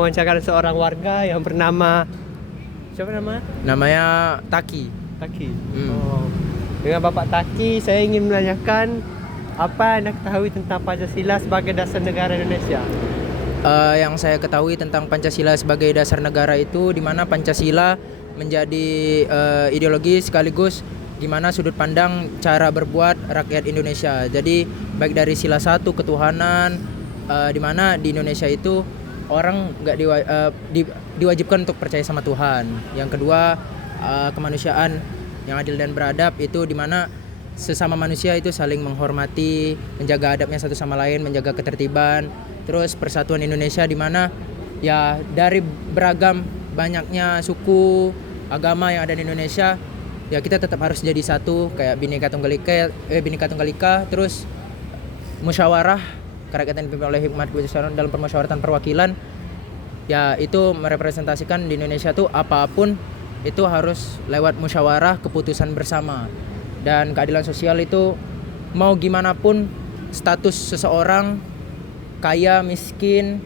mewawancarai seorang warga yang bernama siapa nama? Namanya Taki. Taki. Oh. Dengan Bapak Taki, saya ingin menanyakan apa Anda ketahui tentang Pancasila sebagai dasar negara Indonesia? Yang saya ketahui tentang Pancasila sebagai dasar negara itu di mana Pancasila menjadi ideologi sekaligus di mana sudut pandang cara berbuat rakyat Indonesia. Jadi baik dari sila 1 ketuhanan, di mana di Indonesia itu orang nggak diwajibkan untuk percaya sama Tuhan. Yang kedua, kemanusiaan yang adil dan beradab itu di mana sesama manusia itu saling menghormati, menjaga adabnya satu sama lain, menjaga ketertiban. Terus persatuan Indonesia di mana ya dari beragam banyaknya suku, agama yang ada di Indonesia, ya kita tetap harus jadi satu kayak Bhinneka Tunggal Ika, terus musyawarah kerakyatan dipimpin oleh hikmat kebijaksanaan dalam permusyawaratan perwakilan. Ya itu merepresentasikan di Indonesia tuh apapun itu harus lewat musyawarah keputusan bersama. Dan keadilan sosial itu mau gimana pun status seseorang kaya, miskin,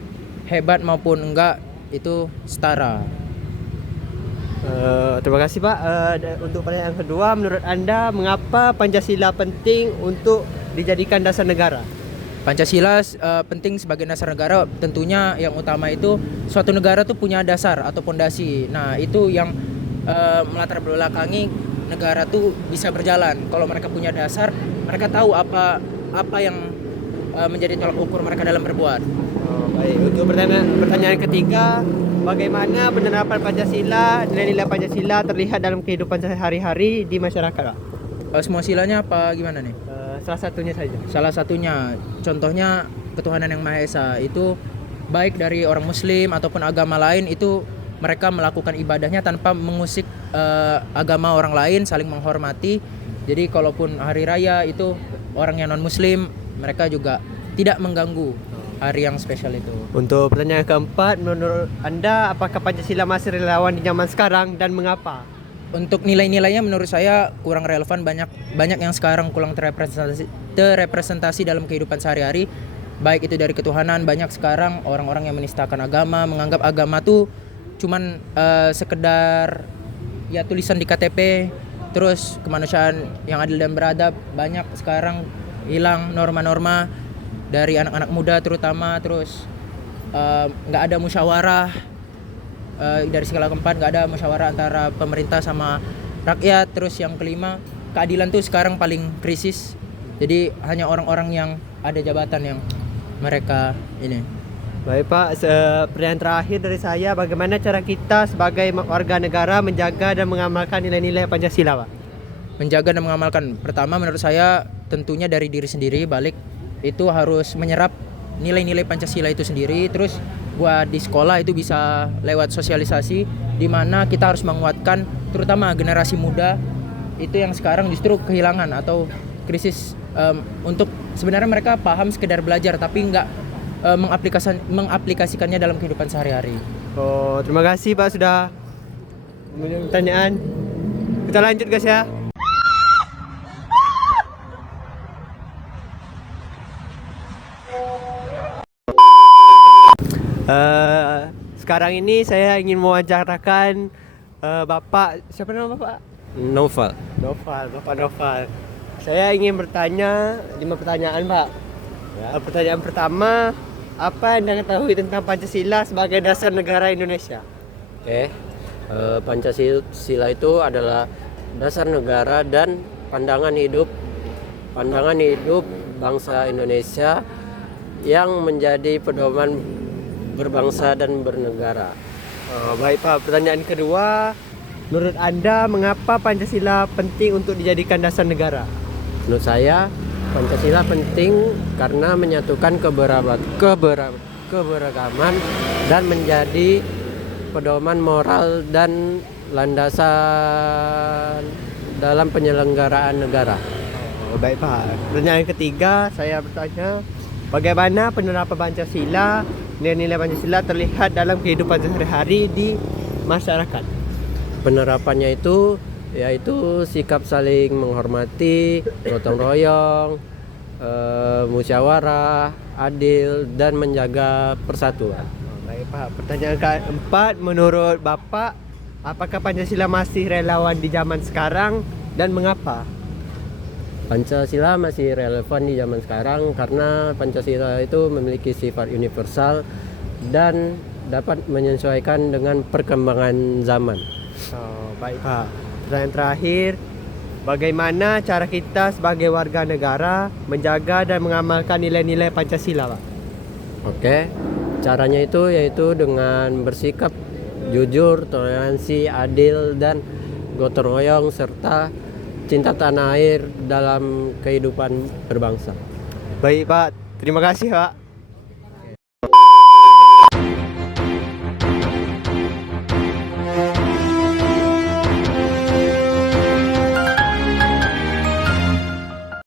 hebat maupun enggak itu setara. Terima kasih Pak. Untuk pertanyaan kedua, menurut Anda mengapa Pancasila penting untuk dijadikan dasar negara? Pancasila penting sebagai dasar negara, tentunya yang utama itu suatu negara tuh punya dasar atau pondasi. Nah itu yang melatar belakangi negara tuh bisa berjalan. Kalau mereka punya dasar, mereka tahu apa yang menjadi tolak ukur mereka dalam berbuat. Baik, untuk pertanyaan ketiga, bagaimana penerapan Pancasila, nilai-nilai Pancasila terlihat dalam kehidupan sehari-hari di masyarakat, Pak? Semua silanya apa gimana nih? Salah satunya saja. Salah satunya, contohnya ketuhanan yang Maha Esa itu baik dari orang Muslim ataupun agama lain itu mereka melakukan ibadahnya tanpa mengusik agama orang lain, saling menghormati. Jadi kalaupun hari raya itu orang yang non Muslim mereka juga tidak mengganggu hari yang spesial itu. Untuk Pertanyaan keempat, menurut Anda apakah Pancasila masih relevan di zaman sekarang dan mengapa? Untuk nilai-nilainya menurut saya kurang relevan, banyak yang sekarang kurang terrepresentasi dalam kehidupan sehari-hari. Baik itu dari ketuhanan, banyak sekarang orang-orang yang menistakan agama, menganggap agama tuh cuman sekedar ya tulisan di KTP. Terus kemanusiaan yang adil dan beradab banyak sekarang hilang, norma-norma dari anak-anak muda terutama. Terus nggak ada musyawarah. Dari skala keempat nggak ada musyawarah antara pemerintah sama rakyat. Terus yang kelima, keadilan tuh sekarang paling krisis. Jadi hanya orang-orang yang ada jabatan yang mereka ini. Baik Pak, pertanyaan terakhir dari saya, bagaimana cara kita sebagai warga negara menjaga dan mengamalkan nilai-nilai Pancasila, Pak? Menjaga dan mengamalkan, pertama menurut saya tentunya dari diri sendiri, balik itu harus menyerap nilai-nilai Pancasila itu sendiri. Terus buat di sekolah itu bisa lewat sosialisasi di mana kita harus menguatkan terutama generasi muda itu yang sekarang justru kehilangan atau krisis, untuk sebenarnya mereka paham sekedar belajar tapi nggak mengaplikasikannya dalam kehidupan sehari-hari. Terima kasih Pak sudah menjawab pertanyaan. Kita lanjut guys ya. Sekarang ini saya ingin mewawancarakan Bapak, siapa nama Bapak? Noval. Bapak Noval. Saya ingin bertanya 5 pertanyaan Pak. Pertanyaan pertama, apa yang Anda ketahui tentang Pancasila sebagai dasar negara Indonesia? Pancasila itu adalah dasar negara dan pandangan hidup bangsa Indonesia yang menjadi pedoman berbangsa dan bernegara. Baik Pak, pertanyaan kedua, menurut Anda mengapa Pancasila penting untuk dijadikan dasar negara? Menurut saya Pancasila penting karena menyatukan keberagaman dan menjadi pedoman moral dan landasan dalam penyelenggaraan negara. Baik Pak, pertanyaan ketiga saya bertanya, bagaimana penerapan Pancasila, nilai-nilai Pancasila terlihat dalam kehidupan sehari-hari di masyarakat? Penerapannya itu yaitu sikap saling menghormati, gotong royong, musyawarah, adil dan menjaga persatuan. Baik Pak, pertanyaan keempat, menurut Bapak, apakah Pancasila masih relevan di zaman sekarang dan mengapa? Pancasila masih relevan di zaman sekarang karena Pancasila itu memiliki sifat universal dan dapat menyesuaikan dengan perkembangan zaman. Oh, baik Pak. Pertanyaan terakhir, bagaimana cara kita sebagai warga negara menjaga dan mengamalkan nilai-nilai Pancasila, Pak? Oke, caranya itu yaitu dengan bersikap jujur, toleransi, adil, dan gotong royong serta cinta tanah air dalam kehidupan berbangsa. Baik Pak, terima kasih Pak.